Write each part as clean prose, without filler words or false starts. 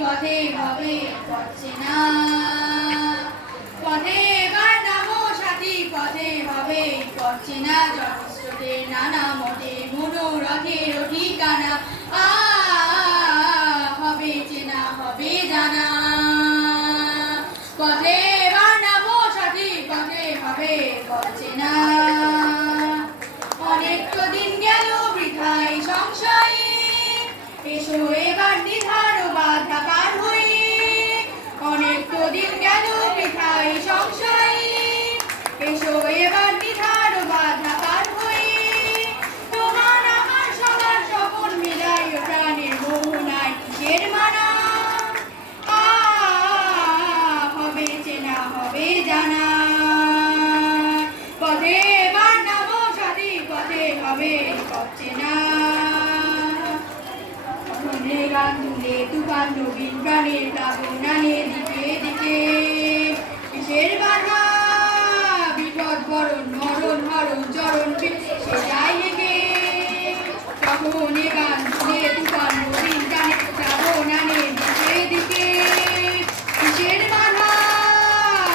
পথে হবে পড়ছে না, পথে এবার নামো সাথী, পথে হবে পড়ছে না, জনস্রোতের নানা মতে মনোরথের ঠিকানা হবে চেনা হবে জানা, পথে এবার নামো সাথী, পথে হবে পড়ছে না। অনেক তো দিন গেল বৃথায় সংশয়ে, এসো এবার দ্বিধার বাধা পার হয়ে, অনেক তো দিন গেল বৃথায় সংশয়ে, এসো এবার দ্বিধার বাধা পার হয়ে, তোমার আমার সবার স্বপন মিলাই প্রাণের মোহনায় কিসের মানা, হবে চেনা হবে জানা, পথে এবার নামো সাথী, পথে হবে পড়ছে না। গান তুলে তুফান নবীন প্রাণের প্লাবনানে দিকে দিকে, কিসের বাধা বিপদ বরণ মরণ হরণ চরণ সে যায় হেগে, তখন গান তুলে তুফান নবীন প্রাণের প্লাবনানে দিকে দিকে, কিসের বাধা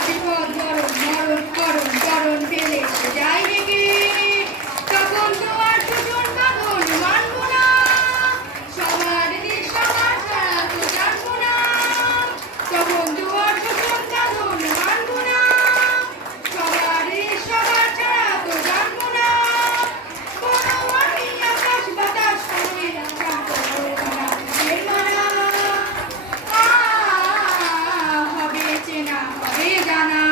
বিপদ বরণ মরণ হরণ চরণ ফেলে সে যায় হেগে, তখন তো আর সুজন বাঁধন মানব না, সবার দেশ সবার ছাড়া তো জানবো না, তখন তো আর সুজন বাঁধন মানব না, সবার দেশ সবার ছাড়া তো জানবো না, কোনো আমি আকাশ বাতাস সময়ের আশা করবো না কিসের মানা, হবে চেনা হবে জানা,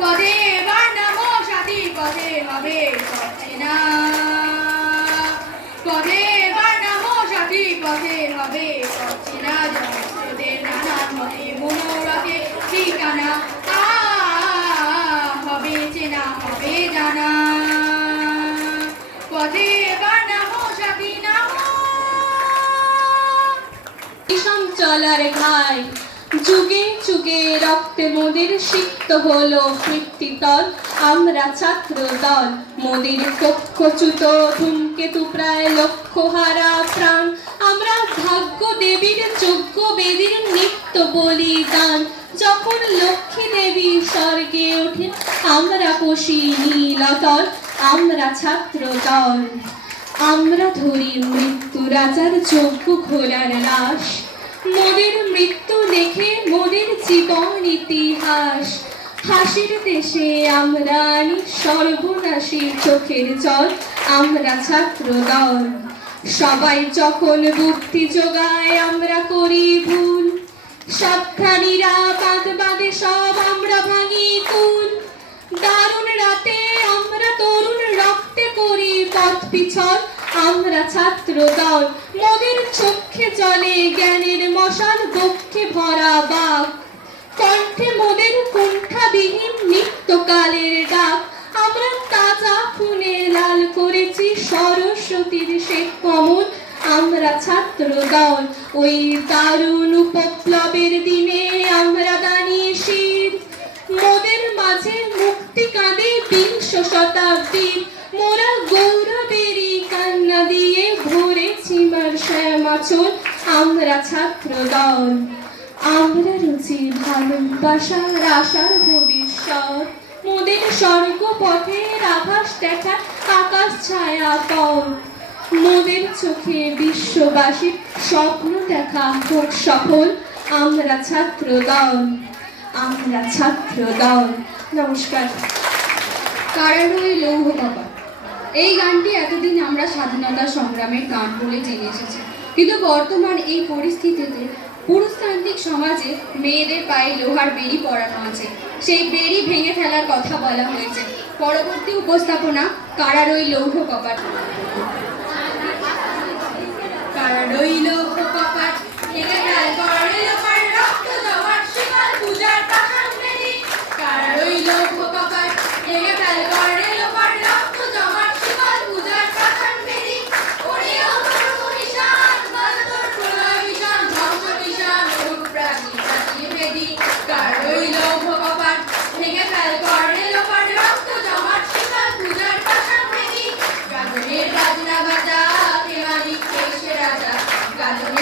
পথে এবার নামো সাথী, পথে হবে পড়ছে না, পথে এবার নামো সাথী, পথে হবে পড়ছে না, জনস্রোতের নানান মতে মনোরথে ঠিকানা হবে চেনা হবে জানা, পথে এবার নামো সাথী নামো। বিষম চলার ঘাই যুগে যুগে রক্তে মোদের সিক্ত হলো কীর্তিতল, আমরা ছাত্র দল মোদের কক্ষচ্যুত ধূমকেতু প্রায় লক্ষ্য হারা প্রাণ, আমরা ভাগ্য দেবীর যোগ্য বেদীর নিত্য বলিদান, যখন লক্ষ্মী দেবী স্বর্গে ওঠেন আমরা পশি নীলতল, আমরা ছাত্র দল, আমরা ধরি মৃত্যু রাজার যোগ্য ঘোড়ার লাশ, মোদের মৃত্যু লেখে মোদের জীবন ইতিহাস, হাসির দেশে আমরা আনি সর্বনাশী চোখের জল, আমরা ছাত্র দল, সবাই যখন বুদ্ধি যোগায় আমরা করি ভুল, সাবধানীরা বাঁধ বাঁধে সব আমরা ভাঙি কুল, দারুণ রাতে আমরা তরুণ রক্তে করি পথ পিছল, আমরা ছাত্র দল, মোদের চোখে জলে জ্ঞানের মশাল, বক্ষে ভরা বাক, কণ্ঠে মোদের কুণ্ঠাবিহীন নিত্যকালের ডাক, আমরা তাজা খুনে লাল করেছি সরস্বতীর সে কমল, আমরা ছাত্র দল, ওই দারুণ উপপ্লবের দিনে আমরা দাঁড়িয়ে শির, মোদের মাঝে মুক্তি কাঁদে বিংশ শতাব্দীর, মোরা গৌরবেরই কান্না দিয়ে ভরেছি মার শ্যামাচল, আমরা ছাত্র দল, আমরা রুচি ভালোবাসার আশার ভবিষ্যৎ, মোদের স্বর্গ পথের আভাস দেখা আকাশ ছায়া পথ, মোদের চোখে বিশ্ববাসীর স্বপ্ন দেখা হোক সফল, আমরা ছাত্র দল, আমরা ছাত্র দল। নমস্কার। কারারুই লৌহ কপাট, এই গানটি এতদিন আমরা স্বাধীনতা সংগ্রামের গান বলে জেনে এসেছি, কিন্তু বর্তমান এই পরিস্থিতিতে পুরুষতান্ত্রিক সমাজে মেয়েদের পায়ে লোহার বেড়ি পরানো আছে, সেই বেড়ি ভেঙে ফেলার কথা বলা হয়েছে। পরবর্তী উপস্থাপনা কারারুই লৌহ কপাট। কারারুই লৌহ কপাট ভেঙে ফেল করে লোহার রক্ত জমাট শিকল পূজার পাষাণ বেদী, কারারুই লৌহ কপাট ভেঙে ফেল করে লোহার রক্ত জমাট শিকল পূজার পাষাণ বেদী, ওরে ও তোর নিশান বল তোর প্রলয় ভীষণ ধ্বংস ভীষণ রূপ প্রাচী প্রাচী বেদী, কারারুই লৌহ কপাট ভেঙে ফেল করে লোহার রক্ত জমাট শিকল পূজার পাষাণ বেদী, গাজনের বাজনা বাজা কে মালিক কে সে রাজা, গাজন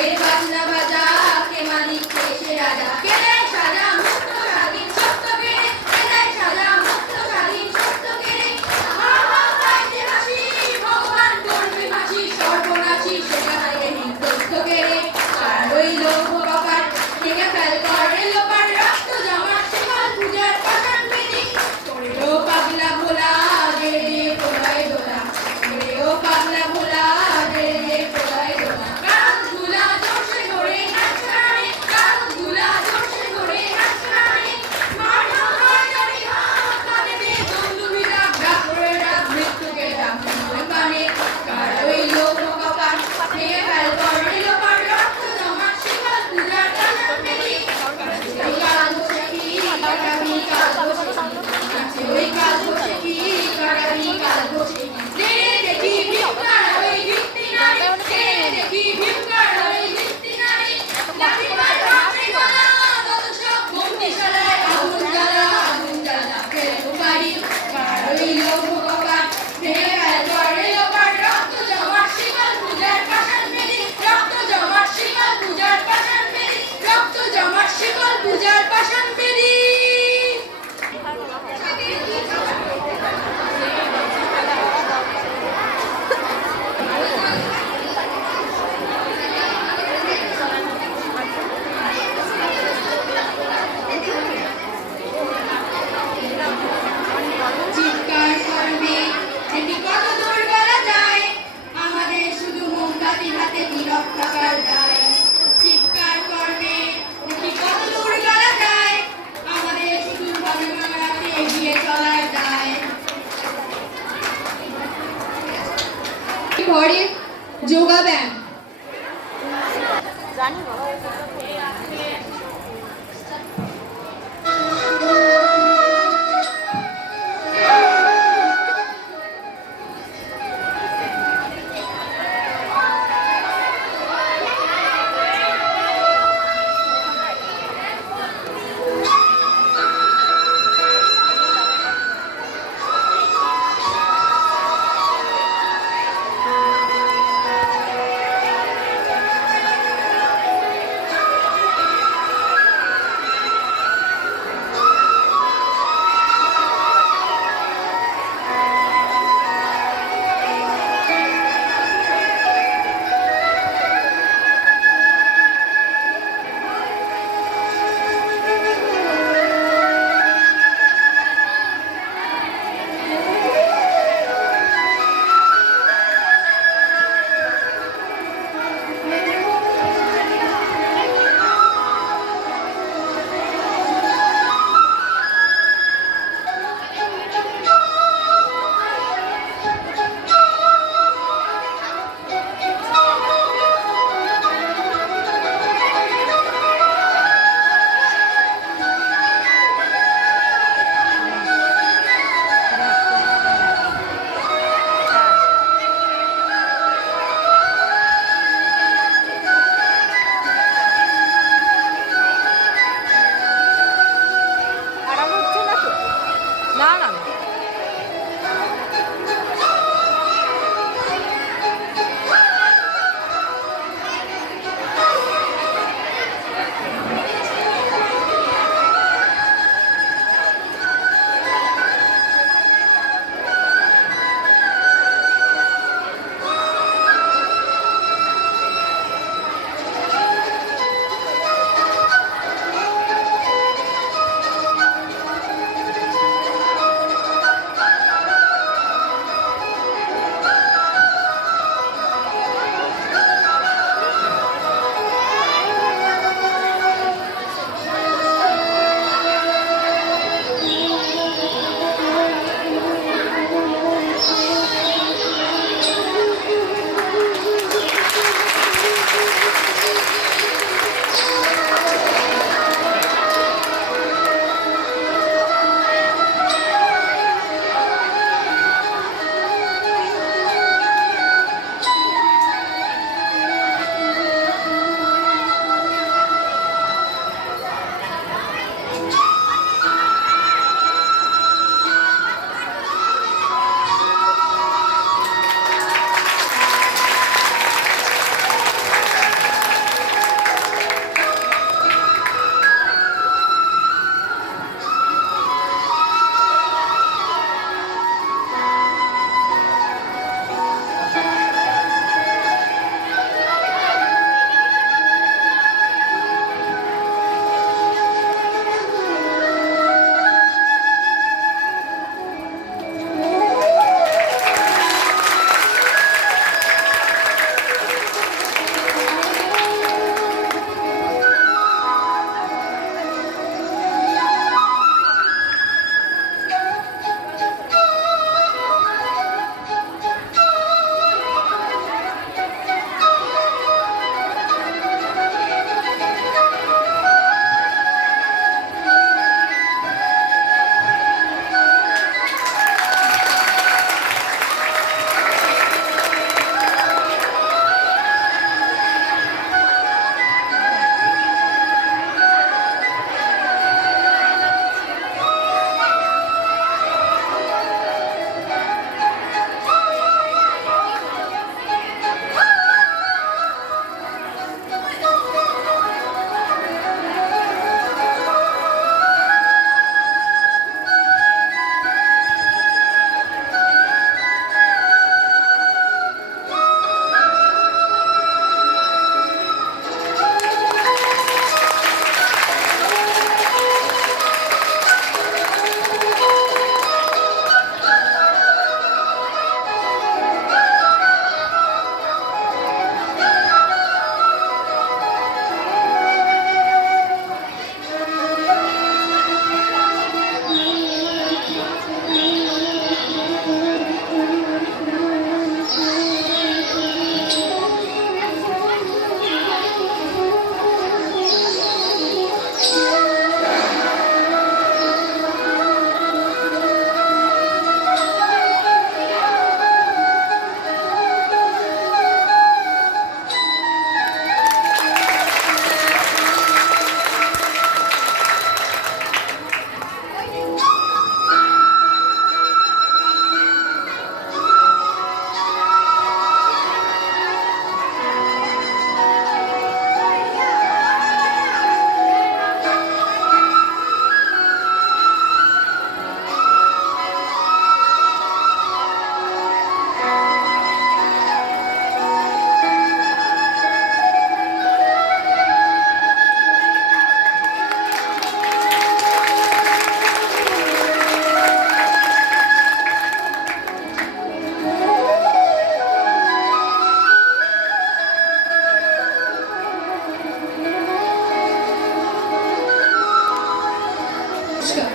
নমস্কার।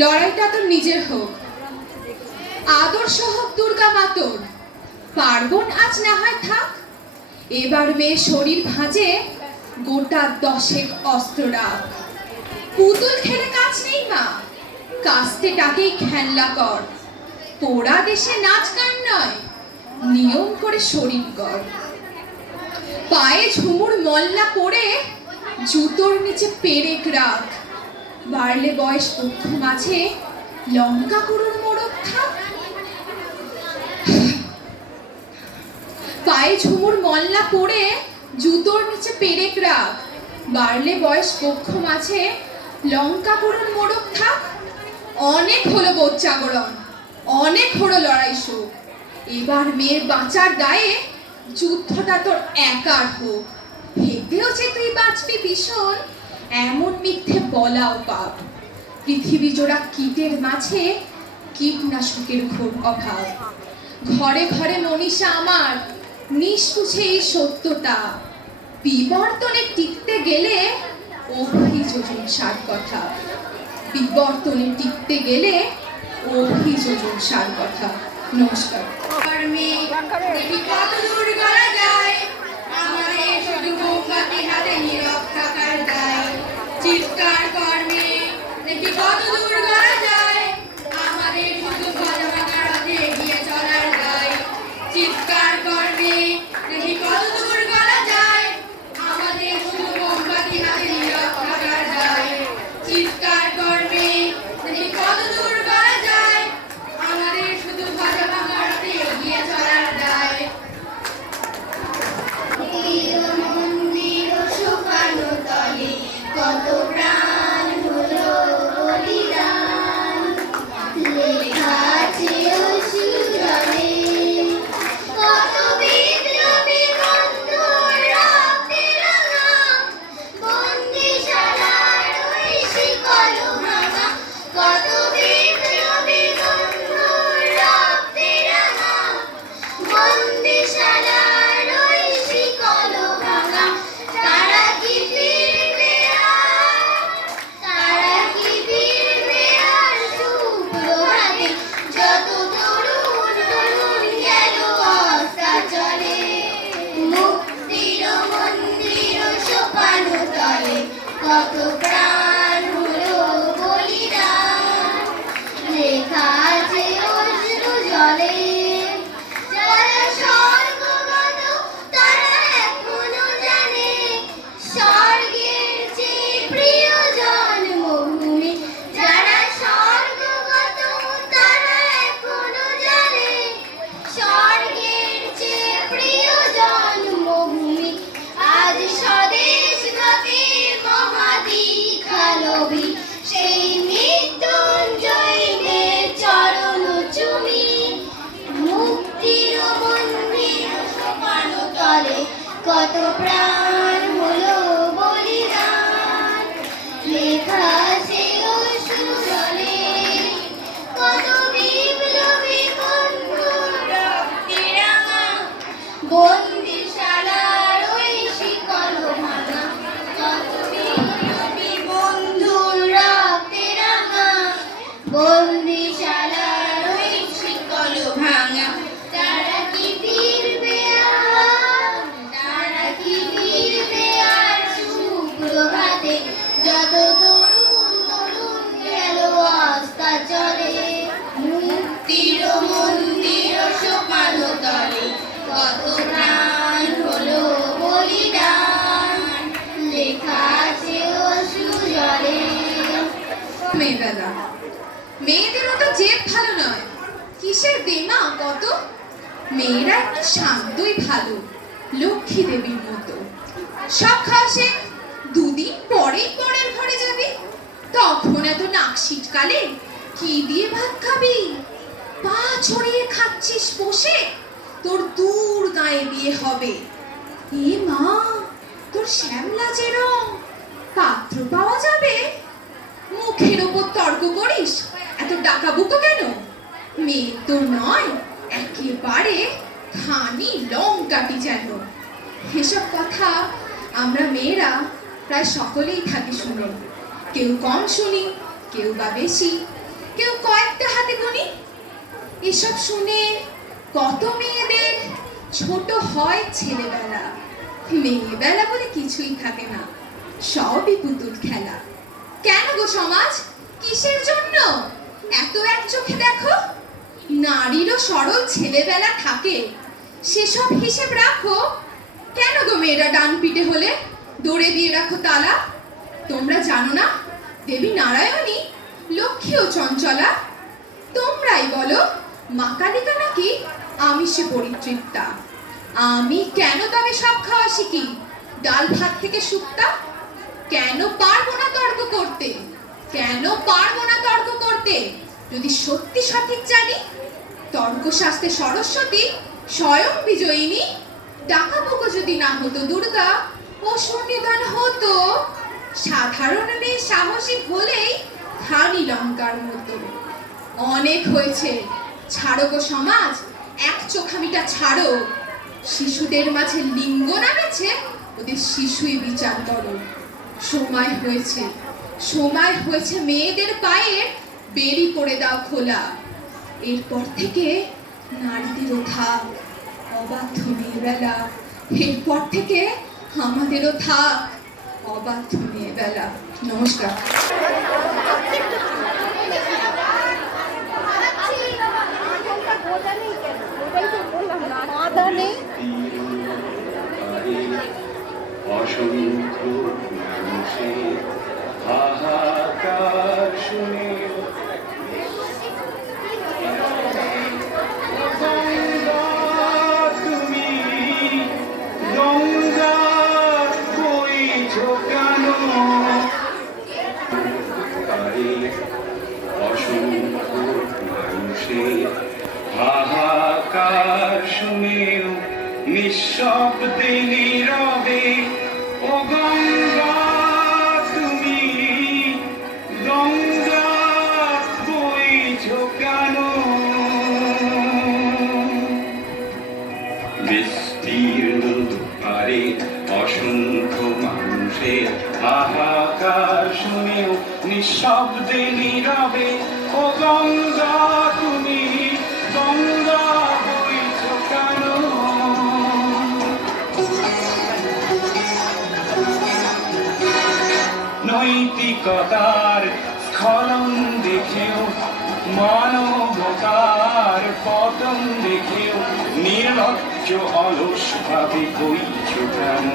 লড়াইটা তোর নিজের হোক, আদর্শ হোক দুর্গা মাতর, পার্বণ আজ না হয় থাক। এবার মেয়ে শরীর ভাঁজে গোটা 10 অস্ত্র রাখ। পুতুল খেলে কাজ নেই মা, কাস্তে টাকেই খেলনা কর। পোড়া দেশে নাচ গান নয়, নিয়ম করে শরীর কর। পায়ে ঝুমুর মল্লা পরে জুতোর নিচে পেরেক রাখ। বাড়লে বয়স পক্ষ মাঝে লঙ্কা কুড়ুর মোড়ক থাক। পায়ে ঝুমুর মল্লা পরে জুতোর নিচে পেরেক রাখ। বাড়লে বয়স পক্ষ মাঝে লঙ্কা কুড়ুর মোড়ক থাক। অনেক হলো বোধ জাগরণ, অনেক হলো লড়াই শোক। এবার মেয়ের বাঁচার দায়ে যুদ্ধটা তোর একার হোক। হেঁটেও যে তুই বাঁচবি ভীষণ, এমন মিথ্যে বলাও পাপ। পৃথিবী জোড়া কীটের মাঝে কীটনাশকের ঘোর অভাব। ঘরে ঘরে মনীষা আমার, নিষ্পুছে এই সত্যটা। বিবর্তনে টিকতে গেলে অভিযোজন সার কথা। বিবর্তনে টিকতে গেলে অভিযোজন সার কথা। নমস্কার। দেখি কত দূর গড়া যায়, আমাদের শুধু মোমবাতি হাতে নীরব থাকার দায়। চিৎকার কর্মে দেখি কত দূর গড়া যায়, আমাদের শুধু গলা ভাঙার হাতে এগিয়ে চলার দায়। চিৎকার কর্মে দেখি কত দূর গড়া যায়, আমাদের শুধু মোমবাতি হাতে নীরব থাকার দায়। চিৎকার কর্মে দেখি কত দূর গড়া যায়, আমাদের শুধু গলা ভাঙার হাতে এগিয়ে চলার দায়। মন্দির শুকানো তলে কত প্রাণ হলো বলিদান, লেখা আছে অশ্রু জলে কত বিপ্লবী বন্ধুর রক্তের রাঙা। বন্দিশালার ওই শিকল ভাঙা, কত বিপ্লবী বন্ধুর রক্তের রাঙা। বন্দিশালার ওই শিকল ভাঙা, তারা কি ফিরবে আর, তারা কি ফিরবে আর সুপ্রভাতে। যত তরুণ তরুণ গেল অস্তাচলে, মুক্তির মন্দির সোপানো তলে কত প্রাণ হলো বলিদান, লেখা আছে অশ্রু জলে। যারা স্বর্গগত তারা এখনো জানে, স্বর্গের চেয়ে প্রিয় জন্মভূমি। যারা স্বর্গগত তারা এখনো জানে, স্বর্গের চেয়ে প্রিয় জন্মভূমি। আজ স্বদেশ গতির মহাদীক্ষালভী, সেই মৃত্যুঞ্জয়ীদের চরণ চুমি। মুক্তির মন্দির সোপানো তলে কত প্রাণ হলো বলিদান, লেখা আছে অশ্রু জলে কত বিপ্লবী বন্ধুর রক্তে রাঙা। বন্দিশালার ওই শিকল ভাঙা, কত বিপ্লবী বন্ধুর রক্তে রাঙা। বন্দিশালার ওই শিকল ভাঙা, তারা কি ফিরবে আর, তারা কি ফিরবে আর সুপ্রভাতে। যত তরুণ তরুণ গেল অস্তাচলে, মুক্তির মন্দির সোপানো তলে কত প্রাণ হলো বলিদান, লেখা আছে অশ্রু জলে। মেয়েবেলা মেয়েদের মতো জেদ ভালো নয়, কিসের দেনা কত। মেয়েরা একটু শান্তই ভালো, লক্ষ্মী দেবীর মতো। সব খাওয়া শেখ, দুদিন পরেই পরের ঘরে যাবি। তখন এত নাক শীতকালে কি দিয়ে ভাত খাবি? পা ছড়িয়ে খাচ্ছিস বসে, তোর দূর গায়ে বিয়ে হবে। এ মা, তোর শ্যামলা যে রং, পাত্র পাওয়া যাবে? মুখের ওপর তর্ক করিস, এত ডাকাবুকো কেন? মেয়ে তোর নয়, একেবারে খানি লঙ্কাটি যেন। এসব কথা আমরা মেয়েরা প্রায় সকলেই থাকি শুনে, কেউ কম শুনি, কেউ বা বেশি, কেউ কয়েকটা হাতে গুনি। এসব শুনে কত মেয়েদের ছোট হয় ছেলেবেলা। মেয়েবেলা বলে কিছুই থাকে না, সবই পুতুল খেলা। কেন গো সমাজ, কিসের জন্য এত এক চোখে দেখো? নারীরও সরল ছেলেবেলা থাকে, সেসব হিসেব রাখো। কেন গো মেয়েরা ডান পিটে হলে দৌড়ে দিয়ে রাখো তালা? তোমরা জানো না দেবী নারায়ণী লক্ষ্মী ও চঞ্চলা? তোমরাই বলো মা কালিকা নাকি আমিষে পরিতৃপ্তা। আমি কেন তবে সব খাওয়া শিখি, ডাল ভাত থেকে শুক্তা? কেন পারবো না তর্ক করতে, কেন পারবো না তর্ক করতে? যদি সত্যি সঠিক জানি, তর্কশাস্ত্রে সরস্বতী স্বয়ং বিজয়িনী। ডাকাবুকো যদি না হতো দুর্গা, অসুর নিধন হতো। সাধারণ মেয়ে সাহসী হলেই ধানি লঙ্কার মতো। অনেক হয়েছে, ছাড়ো গো সমাজ, এক চোখামিটা ছাড়ো। শিশুদের মাঝে লিঙ্গ নামেছে, ওদের শিশুই বিচার করো। সময় হয়েছে, সময় হয়েছে মেয়েদের পায়ে বেরি করে দাও খোলা। এরপর থেকে নারীদেরও থাক অবাধ্য মেয়েবেলা। এরপর থেকে আমাদেরও থাক অবাধ্য মেয়েবেলা। নমস্কার। অসংখ্য মানুষের হাহাকার শুনে তুমি গঙ্গা বইছ কেন? অসংখ্য মানুষের হাহাকার শুনেও নিঃশব্দে নীরবে ও গঙ্গা তুমি গঙ্গা বইছ কেন? বিস্তীর্ণ দুপারে অসংখ্য মানুষের হাহাকার শুনেও নিঃশব্দে নীরবে ও গঙ্গা তুমি গঙ্গা বইছ কেন? নৈতিকতার স্খলন দেখেও মানবতার পতন দেখেও নির্লজ্জ অলস ভাবে বইছ কেন?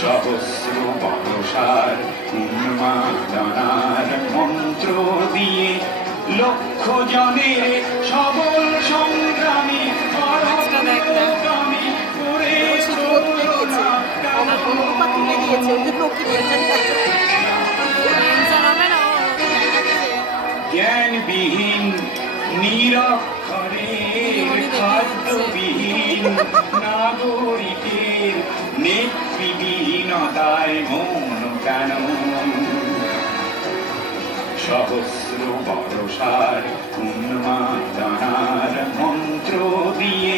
সহস্র বর্ষার উন্মাদনার মন্ত্র দিয়ে লক্ষ জনের সবল সংগ্রামী পরমগামী করে জ্ঞানবিহীন নিরক্ষরের খাদ্যবিহীন নাগরিকের নেতৃবিহীনতায় মৌন কেন? সহস্র বর্ষার উন্মাদনার মন্ত্র দিয়ে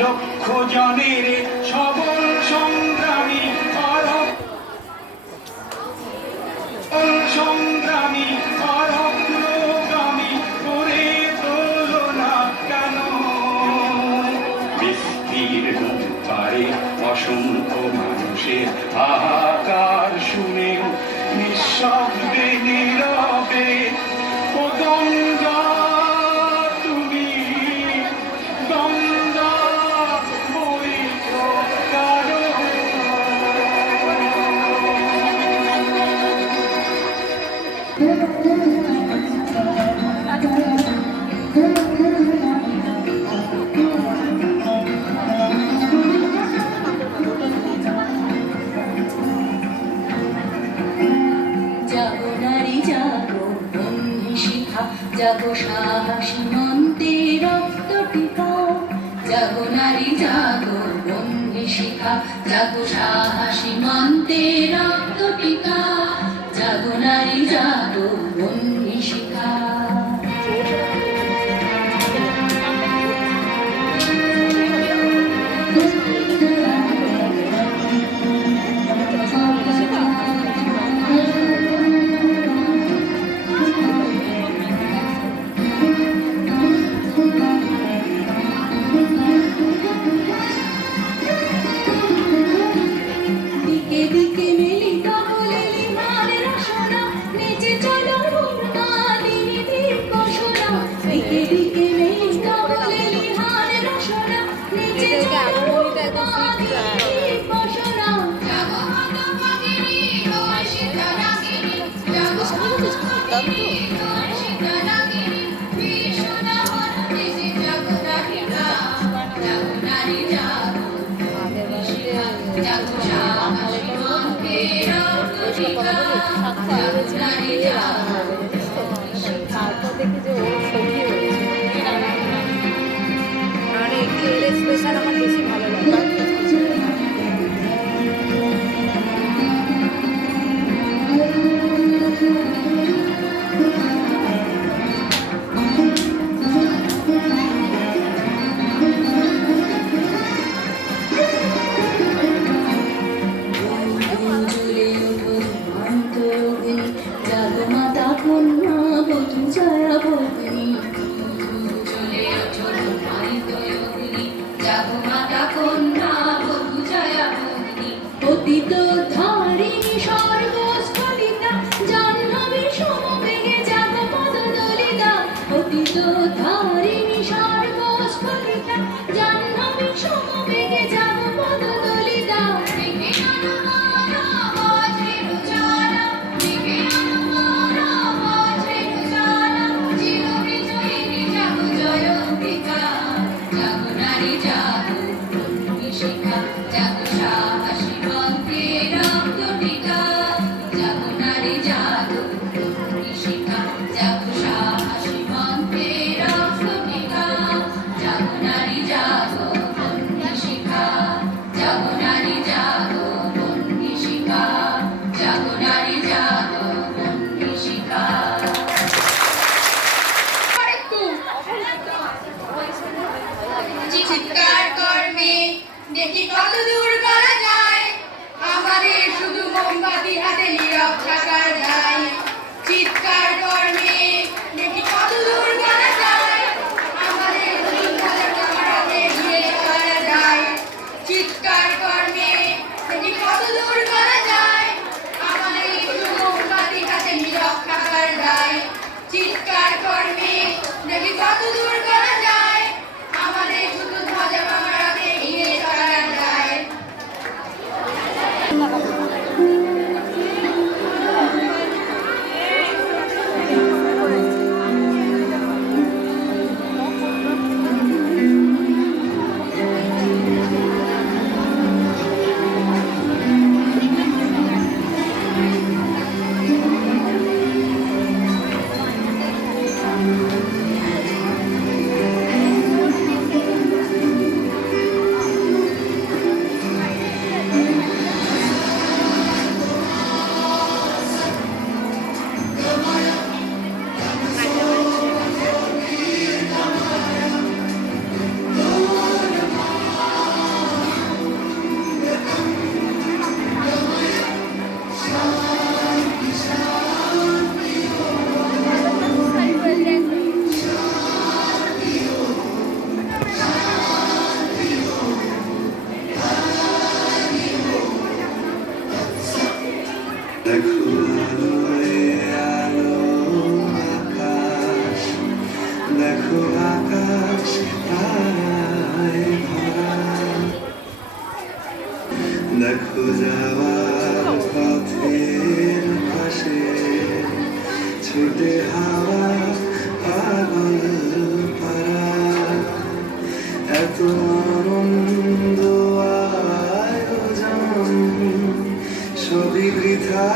লক্ষ জনের সবল সংগ্রামী সংগ্রামী অগ্রগামী করে তোলো না কেন? বিস্তীর্ণ পারে অসংখ্য মানুষের হাহাকার শুনেও নিঃশব্দে নীরবে ও গঙ্গা তুমি গঙ্গা বইছ কেন? জাগো নারী জাগো বন্ধু শিখা, জাগো সাহসী মন্তে রক্ত টিকা। জাগো নারী জাগো বন্ধু শিখা, জাগো সাহসী মন্তে রক্ত টিকা। জাগো নারী জাগো বন্ধু শিখা। জাগো সাহসী মন্ত্রে রক্ত টিকা, জাগো নারী জাগো তারপর দেখি যে ওর ছবি মানে একটু এর এক্সপ্রেশন আমার বেশি ভালো লাগে। জ্বলে ওঠো ধূমায়িত অগ্নি, জাগো মাতা কন্যা বধূ জয়া ভগ্নি। জ্বলে ওঠো ধূমায়িত অগ্নি, জাগো মাতা কন্যা বধূ জয়া ভগ্নি। পতিত ধারিণী সর্বস্ফলিতা, জাহ্নবী সমবেগে জাগো পদদলিতা। পতিত ধারিণী সর্বস্ফলিতা, জাহ্নবী সমবেগে জাগো পদদলিতা। জাগো নারী জাগো শিখা, জাগো সাহসী মন্ত্রে রক্ত টিকা। জাগো নারী জাগো শিখা, জাগো সাহসী মন্ত্রে রক্ত টিকা। জাগো নারী জাগো শিখা, জাগো নারী জাগো শিখা, জাগো নারী জাগো শিখা। চিৎকার কর্মে দেখি কত দূর করা যায়, আমাদের শুধু মোমবাতি হাতে নীরব থাকার দায়। চিৎকার কর্মে দেখি কত দূর করা যায়, আমাদের শুধু হাতে ঘিরে করা যায়। চিৎকার কর্মে দেখি কত দূর করা যায়, আমাদের শুধু মোমবাতি হাতে নীরব থাকার দায়। চিৎকার কর্মে দেখি কত দূর করা যায়, আমাদের শুধু ধ্বজা ভাঙাতে ঘিরে করার দায়। দেখো আলো আকাশ, দেখো আকাশ তারায় ভরা, দেখো যাওয়ার পথের পাশে ছুটে হাওয়া পাগল পারা। এত আনন্দ আয়োজন সবই বৃথা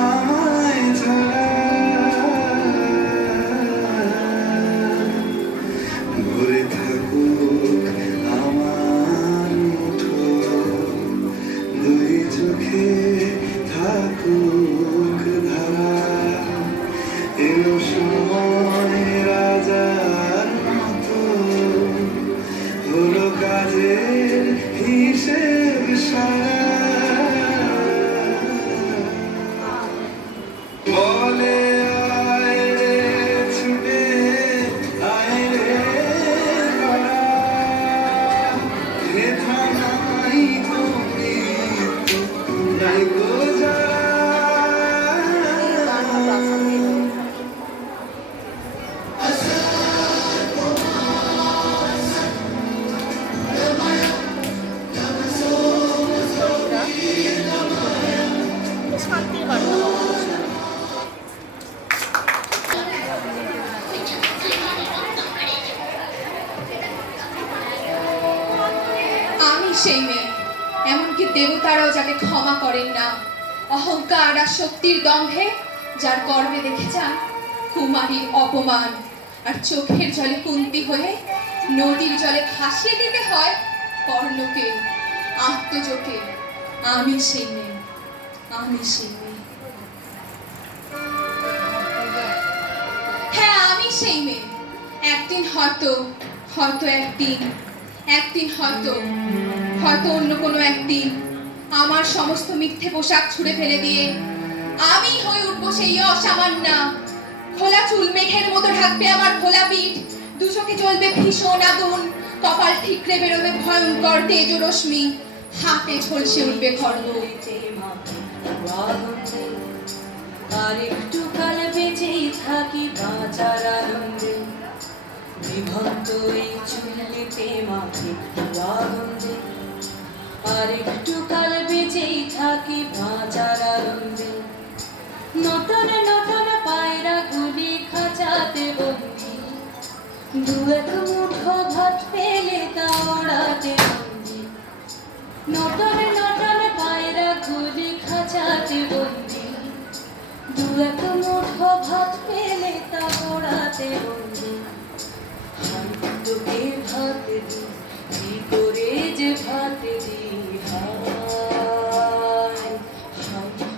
আমায় ছাড়া। ভরে থাকুক আমার মুঠো, দুই চোখে থাকুক ধারা। এলো সময় রাজার মতো, হলো কাজের হিসেব সারা। বলে আয় রে ছুটে আয় রে পাড়া, হেথা নাই গো মৃত্যু নাই গো যারা। এমনকি দেবতারাও যাকে ক্ষমা করেন না, অহংকার আর শক্তির দম্ভে যার গর্বে দেখে যান কুমারীর অপমান, আর চোখের জলে কুন্তি হয়ে নদীর জলে ভাসিয়ে দিতে হয় কর্ণকে, আত্মজকে। আমি সেই মেয়ে, আমি সেই মেয়ে, হ্যাঁ আমি সেই মেয়ে। একদিন হয়তো, হয়তো একদিন হয়তো অন্য কোনো একদিন আমার সমস্ত মিথ্যে পোশাক ছুঁড়ে ফেলে দিয়ে আমি হয়ে উঠবো সেই অসামান্যা। খোলা চুল মেঘের মতো ঢাকবে আমার খোলা পিঠ, দু চোখে জ্বলবে ভীষণ আগুন, কপাল ঠিকরে বেরোবে ভয়ঙ্কর তেজ রশ্মি, হাতে ঝলসে উঠবে খড়গ। আর একটু কাল বেঁচেই থাকি বাঁচার আনন্দে, বিভক্ত এই চুল্লিতে মাকে আনন্দে। আর একটু কাল বেঁচেই থাকি বাঁচার আনন্দে, নটন নটন পায়রা গুলি খাঁচাতে বন্দি, দু এক মুঠো ভাত পেলে তা ওড়াতে বন্দি। নটন নটন পায়রা গুলি খাঁচাতে বন্দি, দু এক মুঠো ভাত পেলে তা ওড়াতে বন্দি। তোকে ভাত দি, কি করে যে ভাত দি,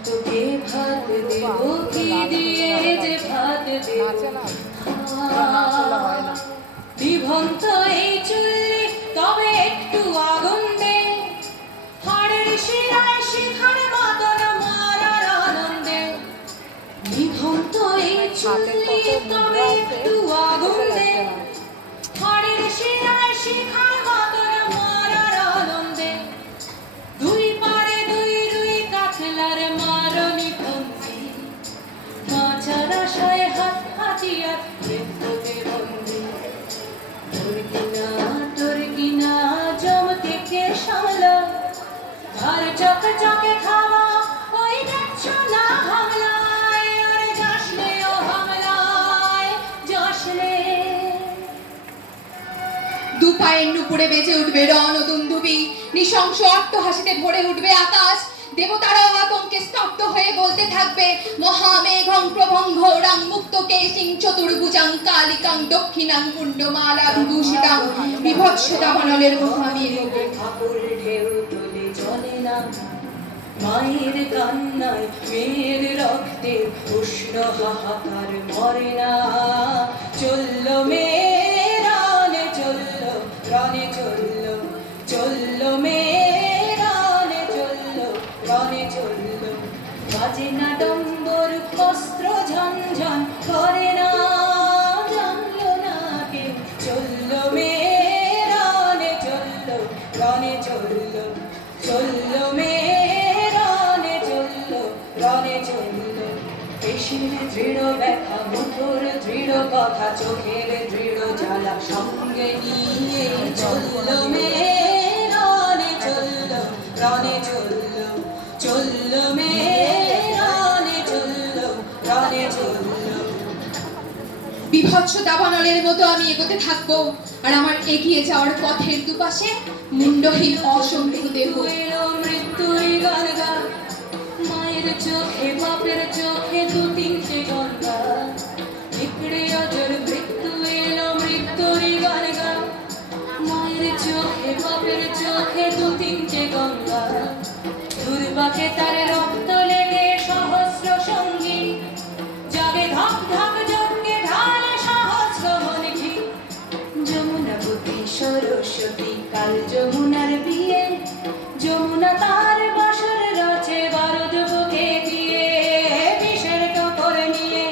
তোকে ভাত দেব কি দিয়ে যে ভাত দেব। বিভন্ত এই চুল্লি তবে একটু আগুন দে, হাড়ের শিরায় শিখার মাতন মারার আনন্দে। বিভন্ত এই চুল্লি তবে একটু আগুন দে, হাড়ের শিরায় শিখার মাতন মারার আনন্দে। দুই পারে দুই রুই কাতলার মারনি ফন্দি, বাঁচার আশায় হাত হাতিয়ার মৃত্যুতে বন্দি। তোর কিনা জম থেকে সামলা, আর চকে চকে খাওয়া ওই দেখছো না হামলায়, আর যাসলে ও হামলায় যাসলে। দু পায়ের নুপুরে বেজে উঠবে রণ দুন্দুবি, নৃশংস অট্টহাসিতে ভরে উঠবে আকাশ। দেবতারাও আতঙ্কে স্তব্ধ হয়ে বলতে থাকবে মহামেঘং প্রভং ঘোরাং মুক্ত কেশিং চতুর্ভুজাং কালিকাং দক্ষিণাং কুণ্ডমালাং দূষিতাং বিভৎস দাবানলের মতো আমি এগোবো। ঠাকুর ঢেউ তোলে চলে না, মায়ের কান্নায় মেয়ের রক্তে উষ্ণ হাহাকার মরে না। চলল মেয়ে রানে চলল, রানে চলল, চলল মেয়ে রানে চলল, রানে চলল। বাজে না ডম্বর অস্ত্র ঝনঝন করে না, জানলো না কেউ। চলল মেয়ে রানে চলল, রানে চলল, চলল মেয়ে রানে চলল, রানে চলল। পেশির দৃঢ় ব্যথা, মুখর দৃঢ় কথা, চোখের দৃঢ় জ্বালা সঙ্গে নিয়ে চলল মেয়ে রানে চলল, রানে চলল, চলল মেয়ে রানে চলল, রানে চলল। বিভৎস দাবানলের মতো আমি এগোতে থাকবো, আর আমার এগিয়ে যাওয়ার পথের দুপাশে মুন্ডহীন অসংখ্য দেহ। এলো মৃত্যুর গান গা, মায়ের চোখে বাপের চোখে দু তিনটে গঙ্গা। পিঁপড়ে অজর মৃত্যু এলো মৃত্যুর গান গা, মায়ের চোখে বাপের চোখে দু তিনটে গঙ্গা। দুর্বাকে তার রক্ত লেগে সহস্র সঙ্গী, জাগে ধক ধক যজ্ঞে ঢালে সহস্র মনকি। যমুনাবতী সরস্বতী কাল যমুনার বিয়ে, যমুনা তার বাসর রচে বারুদ বুকে দিয়ে, বিষের টোপর নিয়ে।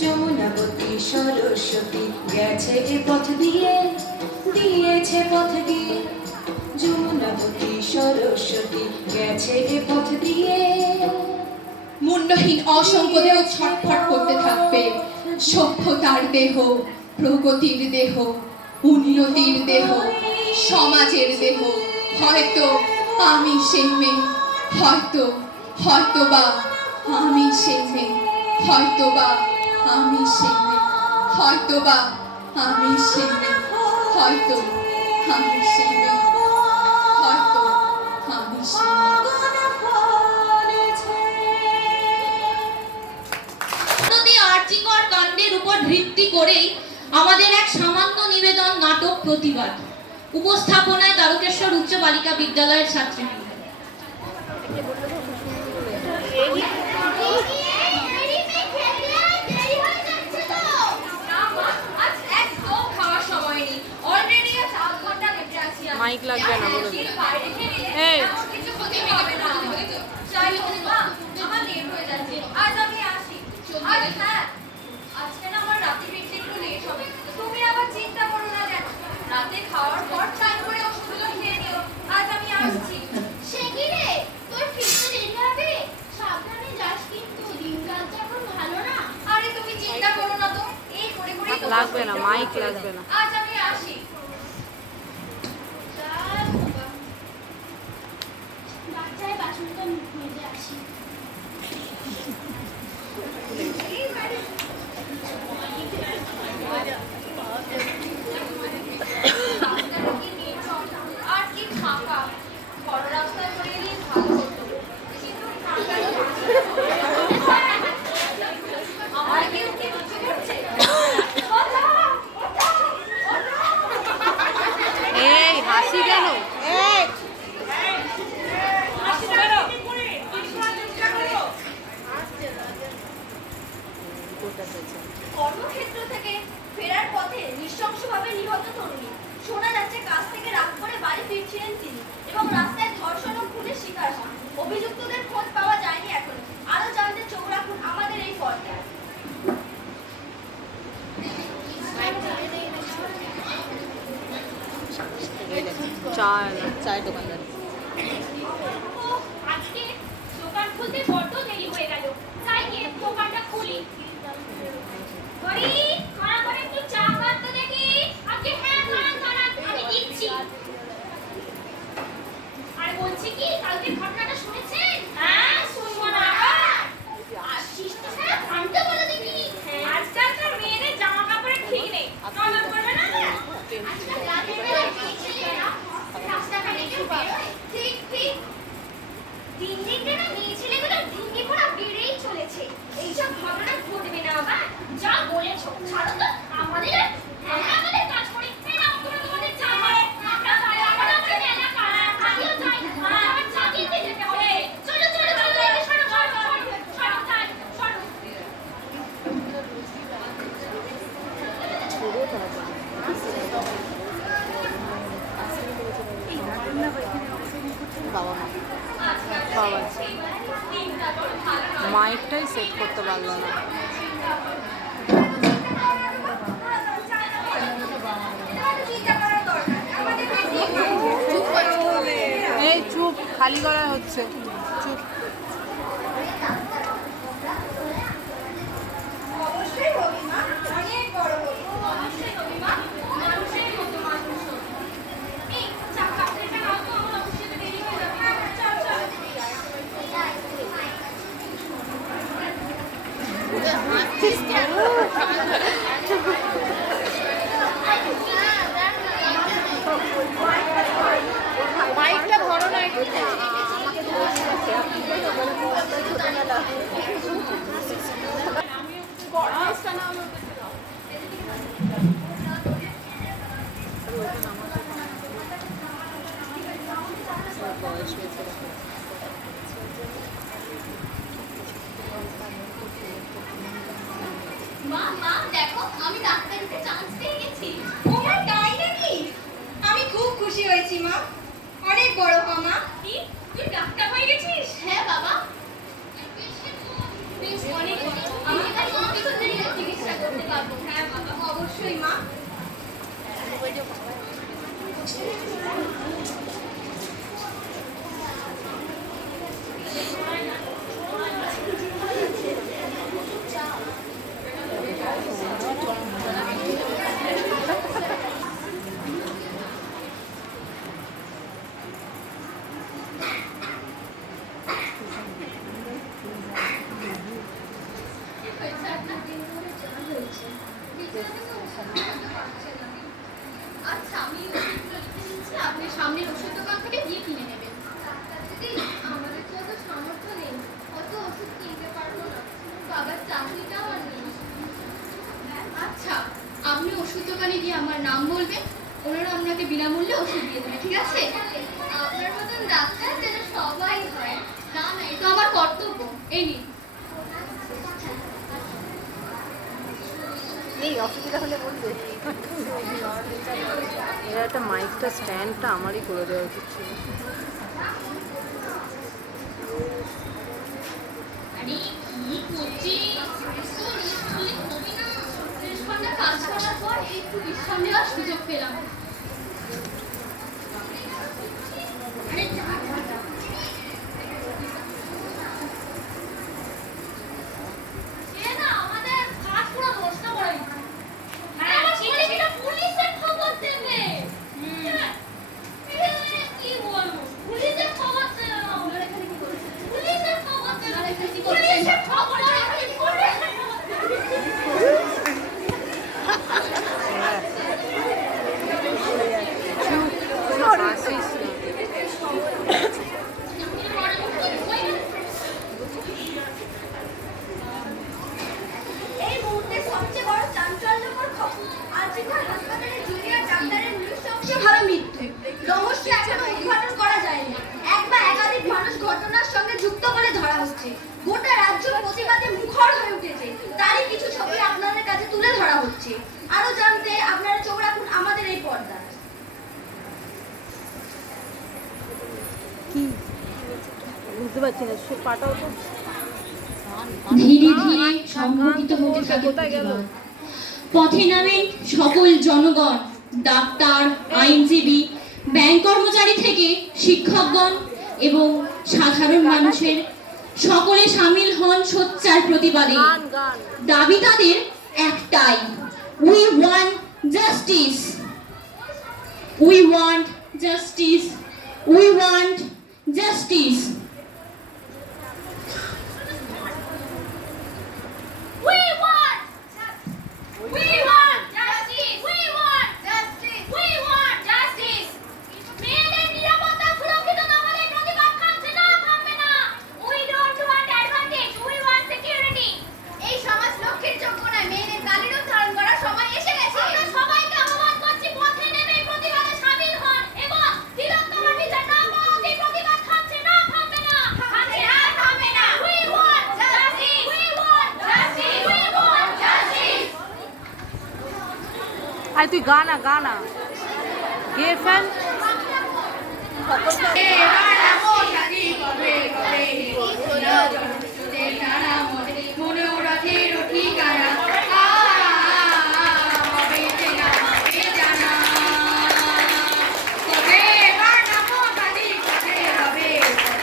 যমুনাবতী সরস্বতী গেছে এ পথ দিয়ে, দিয়েছে পথ দিয়ে। যমুনাবতী সরস্বতী গেছে এ পথ দিয়ে। মুন্ডহীন অসংখ্য দেহ ছটফট করতে থাকবে। সভ্যতার দেহ, প্রগতির দেহ, উন্নতির দেহ, সমাজের দেহ। হয়তো আমি সেই মেয়ে, হয়তোবা আমি সেই মেয়ে, হয়তোবা আমি সেই মেয়ে, হয়তোবা আমি সেই মেয়ে, হয়তো আমি সেই মেয়ে, হয়তো আমি আগুন ফলেছে। নদী আর্চিকর কাণ্ডের উপর ভিত্তি করেই আমাদের এক সামান্য নিবেদন নাটক প্রতিবাদ উপস্থাপনায় তারকেশ্বর উচ্চ বালিকা বিদ্যালয়ের ছাত্রীবৃন্দ। মাইক লাগবে না বলে দিন। এই আজকে না আমার রাতে ফিরতে একটু লেট হবে, তুমি আবার চিন্তা করো না, যেন রাতে খাওয়ার পর চান করে ওষুধগুলো খেয়ে নিও। আজ আমি আসছি। সে কি রে, তোর ফিরতে দেরি হবে? সাবধানে যাস কিন্তু, দিনকাল তো এখন ভালো না। আরে তুমি চিন্তা করো না তো, এই করে করে লাগবে না, মাইক লাগবে না। আজ আমি আসি। চল বাবা, বাচ্চায় বাসনটা মেজে আসি। আর কি ফাঁকা, বড় রাস্তায় করে এলেই ভালো হতো, কিন্তু ফাঁকা আমার কেউ কি কিছু করছে? এই হাসি কেন? কর্মক্ষেত্র থেকে ফেরার পথে নৃশংসভাবে নিহত তরুণী। শোনা যাচ্ছে কাজ থেকে রাগ করে বাড়ি ফিরছিলেন তিনি এবং রাস্তায় ধর্ষণ ও খুনের শিকার হন। অভিযুক্তদের খোঁজ পাওয়া যায়নি এখনো। আরো জানতে চোখ রাখুন আমাদের এই পর্দায়। চায়ের দোকানদার। আজকে দোকান খুলতে বড্ড দেরি হয়ে গেল, যাই গিয়ে দোকানটা খুলি। হরি, খানা করে একটু চা কর তো দেখি। আজকে হ্যাঁ, খান খান, আমি দিচ্ছি। আর বলছি কি, কালকে ঘটনাটা শুনেছেন? হ্যাঁ, শুনবো না আসিস তো স্যার, আনতে বলে দেখি। আজকালকার মেয়েদের জামা কাপড়ের ঠিক নেই, নজর করবে না? আজকাল রাতের বেলা মেয়ে ছেলেরা রাস্তাঘাটে কেউ বেরোয়? ঠিক ঠিক, দিন দিন যেন মেয়ে ছেলেগুলো ডিঙ্গি ঘোড়া বেড়েই চলেছে। এইসব ঘটনা ঘটবে না আবার, যা বলেছো। ছাড়ো তো, আমাদের আমাদের কাজ করে এরাও করে তোমাদের যা হয়। আমরা পারে আমরা করে না কারা, আমিও যাই। আমার চা কিনতে যেতে হবে। চলো চলো চলো, সরো সরো সরো সরো, যাই সরো। বাবা মা সবাই মাইকটাই সেট করতে পারলো না। এই চুপ, খালি করা হচ্ছে, চুপ। অবশ্যই হবি মা, অনেক বড় হবি। অবশ্যই হবি মা, মানুষের মতো মানুষ হবি। এই চা কাপড়টা নাও তো, আমার অফিসে তো দেরি হয়ে যাবে। চল চল। মাইকটা ধরো না একটু। মা মা দেখো, আমি ডাক্তারিতে চান্স পেয়ে গেছি। ও মা, তাই নাকি? আমি খুব খুশি হয়েছি মা, অনেক বড় হ মা। কি, তুই ডাক্তার হয়ে গেছিস? হ্যাঁ বাবা, বেশ অনেক বড়। আমি এবার সুন্দরী চিকিৎসা করতে পারবো। হ্যাঁ বাবা, অবশ্যই মা। আমার নাম বলবেন, ওনারা আপনাকে বিনামূল্যে ওষুধ দিয়ে দেবে, ঠিক আছে? আপনার মতন ডাক্তার যেন সবাই হয়। না না, এটা আমার কর্তব্য। এই নিন। এই অসুবিধা হলে বলবে। এরা একটা মাইকটা স্ট্যান্ডটা আমারই করে দেওয়া উচিত ছিল। আরে কি করছিস? তো নিশ্চয়ই হবে না। 30 ঘন্টা কাজ করার পর একটু বিশ্রাম নেওয়ার সুযোগ পেলাম। আরে যা যা যা। এ না আমাদের কাজ পুরো নষ্ট করে দিচ্ছে। হ্যাঁ সেটা পুলিশের খবর দেবে। কি বলবো, পুলিশের খবর দেবে না। আপনারা এখানে কি করছেন? পুলিশের খবর দেবে। আপনারা এখানে কি করছেন? পুলিশের খবর দেবে। কোনো হাসিস না। এই মুহূর্তে সবচেয়ে বড় চাঞ্চল্যকর খবর, আজিকার হাসপাতালে জুনিয়র ডাক্তারের নৃশংসভাবে মৃত্যু। রহস্য এখনো উদ্ঘাটন করা যায়নি। এক বা একাধিক মানুষ ঘটনার সঙ্গে যুক্ত বলে ধরা হচ্ছে। গোটা রাজ্য প্রতিবাদে মুখর হয়ে উঠেছে। তারই কিছু ছবি আপনাদের কাছে তুলে ধরা হচ্ছে। আরো জানতে আপনারা চোখ রাখুন আমাদের এই পর্দায়। বুঝতে পারছি না, সে পাটাও তো ধীরে ধীরে সংঘটিত হতে থাকে প্রতিবাদ। পথে নামেন সকল জনগণ, ডাক্তার, আইনজীবী, ব্যাংক কর্মচারী থেকে শিক্ষকগণ এবং সাধারণ মানুষের সকলে সামিল হন সোচ্চার প্রতিবাদে। গান গান দাবি তাদের একটাই, we want justice, we want justice, we want justice. We want justice. We want justice. We want justice. We want justice. মেয়েদের নিরাপত্তা সুরক্ষিত না হলে প্রতিবাদ থামছে না, থামবে না। We don't want advantage. We want security. এই সমাজ লক্ষ্যের যোগ্য নয়। মেয়েদের গালির ধারণ করার সময় এসে গেছে। আমরা সবাইকে আহ্বান করছি পথে নেমে প্রতিবাদে শামিল হন এবং তিলোত্তমার বিচার না পাওয়া অবধি প্রতিবাদ থামছে না, থামবে না। থামছে না, থামবে না। We want justice. We want justice. We want justice. আরে তুই গানা গানা গে ফ্যান এবার নামো সাজি কবে কবে না জনসুদের নানা মনে মনোরথের ঠিকানা হবে চেনা হবে জানা কবে এবার নামো সাজি কবে হবে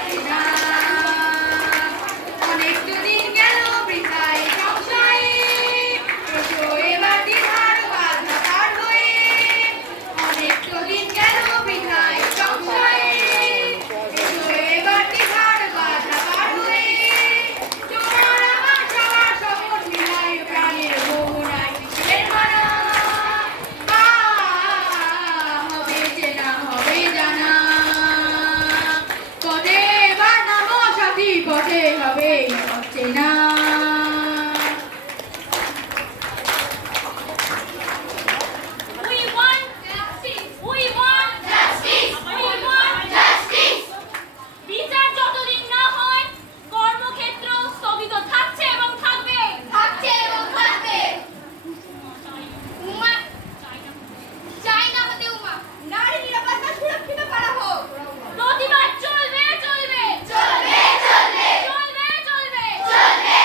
চেনা অনেক দিন গেল বৃথায় সংশয়ে এসো এবার দ্বিধার বাধা পার হয়ে অনেক দিন গেল বৃথায় সংশয়ে এসো এবার দ্বিধার বাধা পার হয়ে তোমার আমার সবার শপথ মিলাই প্রাণের মোহনায় কিসের মানা হবে চেনা হবে জানা কবে এবার নামো সাথী পথে হবে চেনা We want justice. We want justice. We want justice. বিচার যতদিন না হয় কর্মক্ষেত্র স্থগিত থাকছে এবং থাকবে। থাকছে এবং থাকবে। উমা চাই না হতে উমা নারী নিরাপত্তা সুরক্ষিত করা হোক। প্রতিবাদ চলবে চলবে চলবে চলবে চলবে চলবে চলবে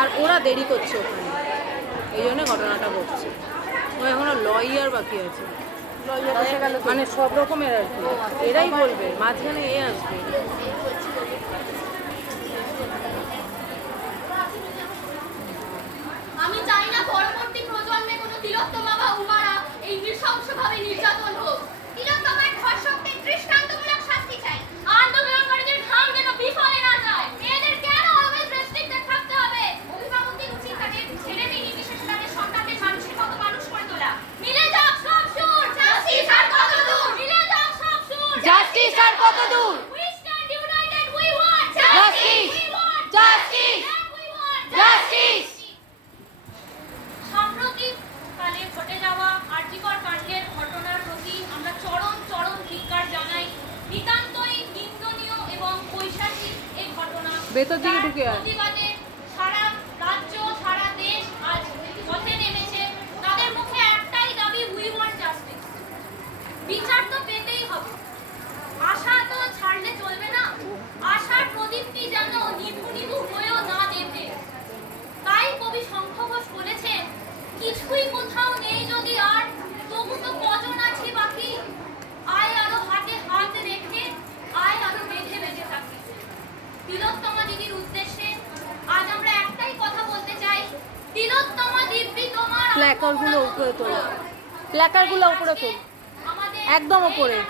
আর ওরা দেরি করছে ওখানে, এই জন্য ঘটনাটা ঘটছে। ও এখনো লয়ার বাকি আছে, মানে সব রকমের আর কি, এরাই বলবে, মাঝখানে এ আসবে। আমি চাই না পরবর্তী প্রজন্মে কোনো তিলোত্তমা বা উমারা এই নৃশংসভাবে নির্যাতন হোক। তিলোত্তমার ধর্ষকদের দৃষ্টান্তমূলক শাস্তি চাই। আন্দোলনকারীদের ঘাম যেন বিফলে না যায়। মেয়েদের কেন অলওয়েজ রেস্ট্রিক্টেড থাকতে হবে? অভিভাবকদের উচিত তাদের ছেলে মেয়ে নির্বিশেষে তাদের সন্তানদের মানুষের মতো মানুষ করে তোলা। মিলে যাক সব সুর, জাস্টিস আর কত দূর? মিলে যাক সব সুর, জাস্টিস আর কত দূর? We stand united, we want Justice! we want Justice! and we want Justice! সাম্প্রতিককালে ঘটে যাওয়া আরজিকর কাণ্ডের ঘটনার প্রতি আমরা চরম ধিক্কার জানাই। নিতান্তই নিন্দনীয় এবং পৈশাচিক এই ঘটনা। ভেতর দিকে তার ঢুকে আয়। প্রতিবাদে সারা রাজ্য, সারা দেশ আজ পথে নেমেছে। তাদের মুখে একটাই দাবি, উই ওয়ান্ট জাস্টিস। বিচার তো পেতেই হবে। আশা তো ছাড়লে চলবে না। আশার প্রদীপটি যেন নিভু হয়েও না যেতে। তাই কবি শঙ্খ ঘোষ বলেছেন, কিছুই কোথাও নেই যদি আর, তবু তো কজন আছি বাকি। আয় আরো হাতে হাত রেখে, আয় আরো বেঁধে বেঁধে থাকি। তিলোত্তমা দিদির উদ্দেশ্যে আজ আমরা একটাই কথা বলতে চাই, তিলোত্তমা দিব্যি তোমার প্ল্যাকার্ডগুলো উপরে তোল, প্ল্যাকার্ডগুলো উপরে তোল, আমাদের একদম উপরে। এই